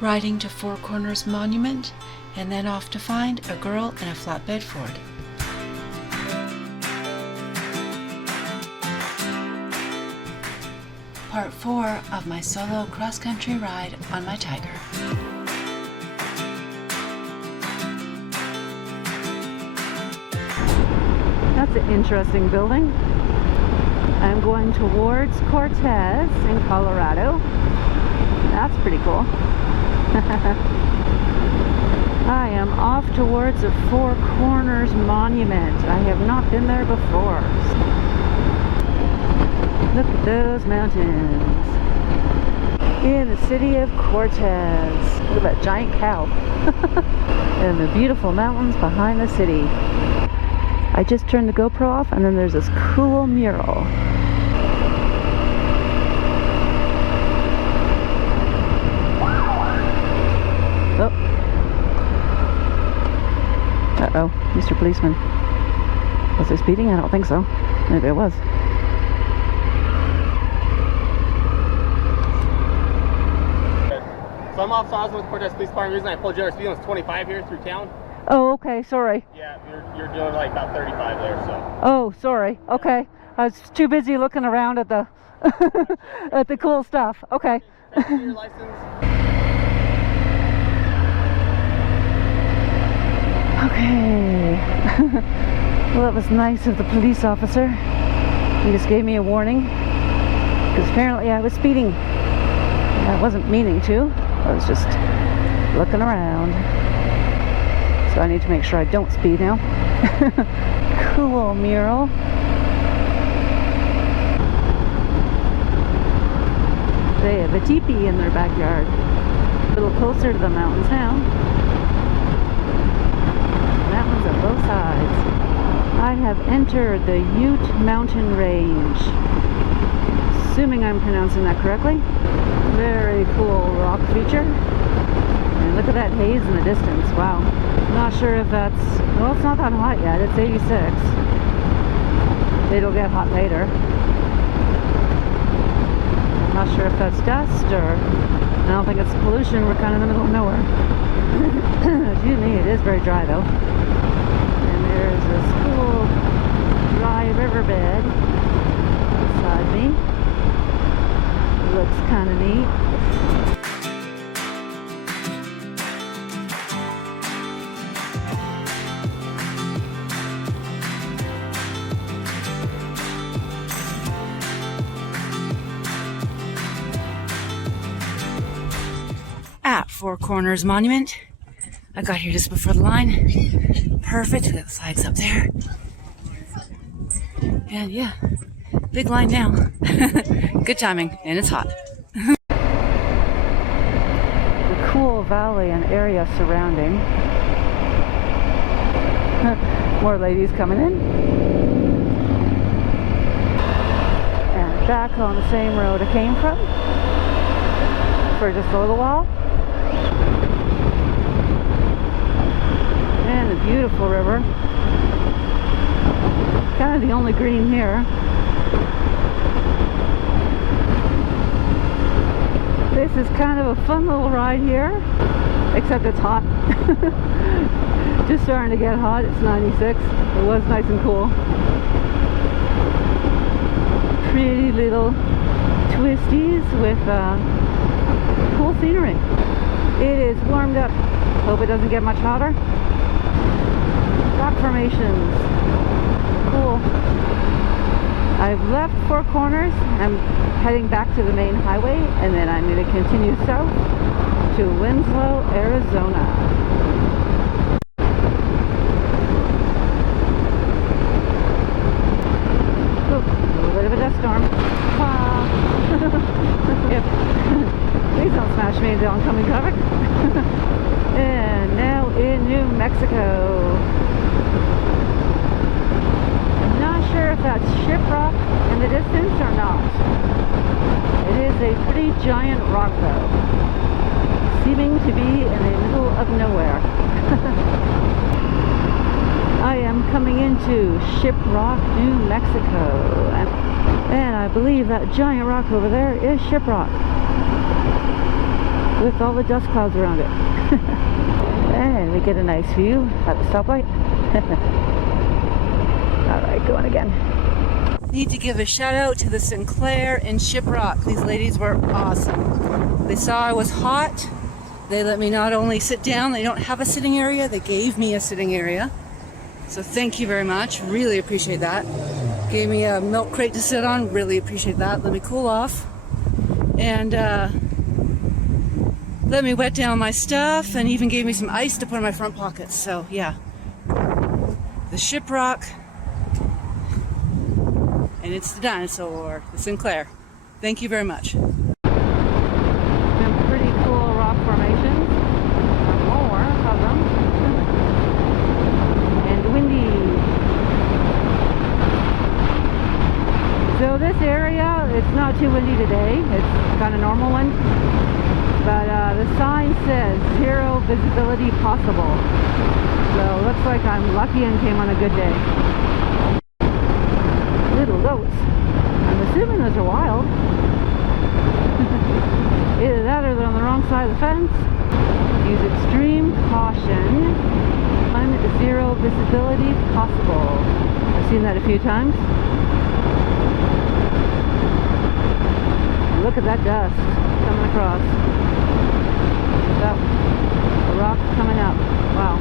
riding to Four Corners Monument, and then off to find a girl in a flatbed Ford. Part 4 of my solo cross-country ride on my Tiger. That's an interesting building. I'm going towards Cortez in Colorado. That's pretty cool. I am off towards the Four Corners Monument. I have not been there before. Look at those mountains in the city of Cortez. Look at that giant cow and the beautiful mountains behind the city. I just turned the GoPro off, and then there's this cool mural. Oh. Uh-oh, Mr. Policeman. Was there speeding? I don't think so. Maybe it was. So I'm off Oswald with Cortez Police Department. The reason I pulled you over speeding was 25 here through town. Oh, okay, sorry. Yeah, you're doing like about 35 there, so. Oh, sorry. Okay. I was too busy looking around at the at the cool stuff. Okay. Your license. Okay. Well, that was nice of the police officer. He just gave me a warning because apparently I was speeding. I wasn't meaning to. I was just looking around. So I need to make sure I don't speed now. Cool mural. They have a teepee in their backyard. A little closer to the mountains now. Mountains on both sides. I have entered the Ute Mountain Range. Assuming I'm pronouncing that correctly. Very cool rock feature. And look at that haze in the distance. Wow. Not sure if that's, well, it's not that hot yet. It's 86. It'll get hot later. Not sure if that's dust or, I don't think it's pollution. We're kind of in the middle of nowhere. Excuse me, it is very dry though. And there's this cool dry riverbed beside me. Looks kind of neat. At Four Corners Monument. I got here just before the line. Perfect. We got the flags up there. And yeah, big line now. Good timing, and it's hot. The cool valley and area surrounding. More ladies coming in. And back on the same road I came from for just a little while. And a beautiful river. It's kind of the only green here. This is kind of a fun little ride here, except it's hot. Just starting to get hot. It's 96. It was nice and cool. Pretty little twisties with cool scenery. It is warmed up. Hope it doesn't get much hotter. Rock formations. Cool. I've left Four Corners. I'm heading back to the main highway, and then I'm going to continue south to Winslow, Arizona. Oh, a little bit of a dust storm. Yep. Please don't smash me into oncoming traffic. And now in New Mexico. I'm not sure if that's Shiprock in the distance or not. It is a pretty giant rock though, seeming to be in the middle of nowhere. I am coming into Shiprock, New Mexico, and I believe that giant rock over there is Shiprock. with all the dust clouds around it. And we get a nice view at the stoplight. Alright, going again. Need to give a shout out to the Sinclair in Shiprock. These ladies were awesome. They saw I was hot. They let me not only sit down, they don't have a sitting area, they gave me a sitting area. So thank you very much, really appreciate that. Gave me a milk crate to sit on, really appreciate that. Let me cool off. And let me wet down my stuff and even gave me some ice to put in my front pockets. So yeah, the Shiprock, and it's the dinosaur, the Sinclair. Thank you very much. Some pretty cool rock formations, or more of them, and windy. So this area, it's not too windy today. It's kind of normal one. But the sign says 0 visibility possible. So it looks like I'm lucky and came on a good day. Little goats. I'm assuming those are wild. Either that or they're on the wrong side of the fence. Use extreme caution. Find 0 visibility possible. I've seen that a few times. Look at that dust coming across. That a rock coming up. Wow.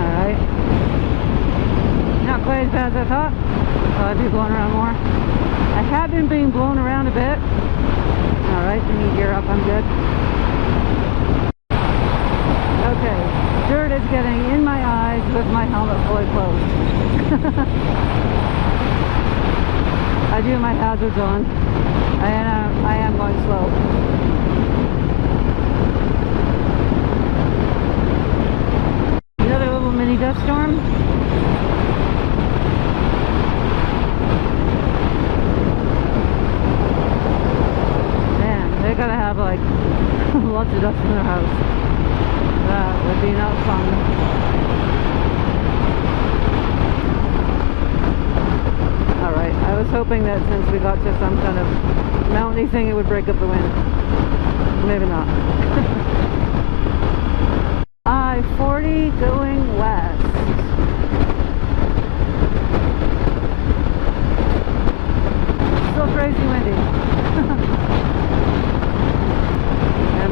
Alright. Not quite as bad as I thought. Thought I'd be blown around more. I have been being blown around a bit. Alright, let me gear up, I'm good. Okay. Dirt is getting in my eyes with my helmet fully closed. I do my hazards on. I am going slow. Another little mini dust storm. Man, they gotta have like lots of dust in their house. That would be not fun. Alright, I was hoping that since we got to some kind of mountainy thing it would break up the wind. Maybe not. I-40 going west. Still crazy windy.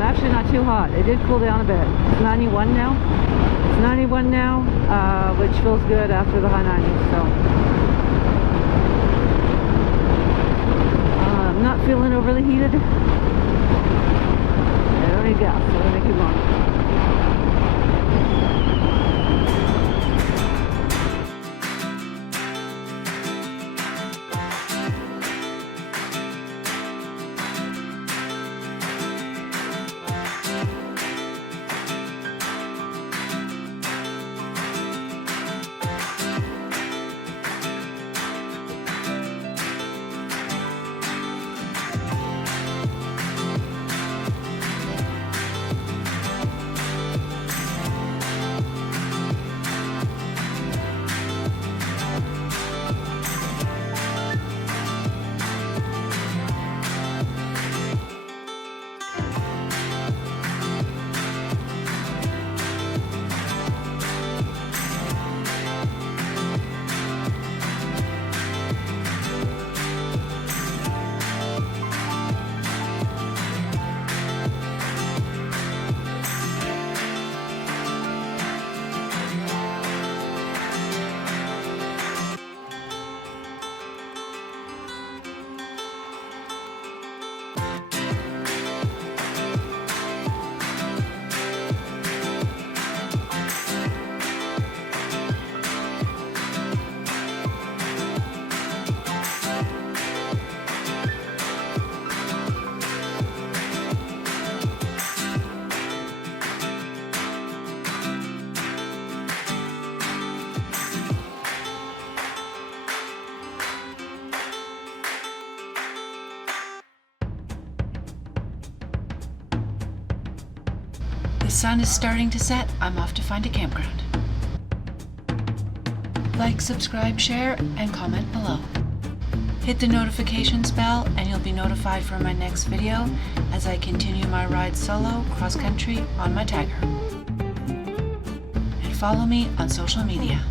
Actually not too hot. It did cool down a bit. It's 91 now. It's 91 now, which feels good after the high 90s. So I'm not feeling overly heated. I don't need gas, so I'm gonna keep going. The sun is starting to set. I'm off to find a campground. Like, subscribe, share, and comment below. Hit the notifications bell and you'll be notified for my next video as I continue my ride solo cross country on my Tiger. And follow me on social media.